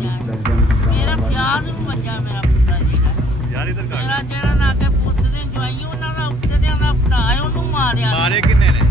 ਵੱਜਾ ਮੇਰਾ ਪਿਆਰ ਨੂੰ ਵੱਜਾ ਮੇਰਾ ਪੁੱਤਰਾ ਜਿਹੜਾ ਮੇਰਾ ਜਿਹੜਾ ਨਾ ਕੇ ਪੁੱਤ ਦੇ ਜਵਾਈ ਉਹਨਾਂ ਦਾ ਉੱਤੇ ਦੇ ਉਹਦਾ ਭਰਾ ਉਹਨੂੰ ਮਾਰਿਆ ਕਿੰਨੇ ਨੇ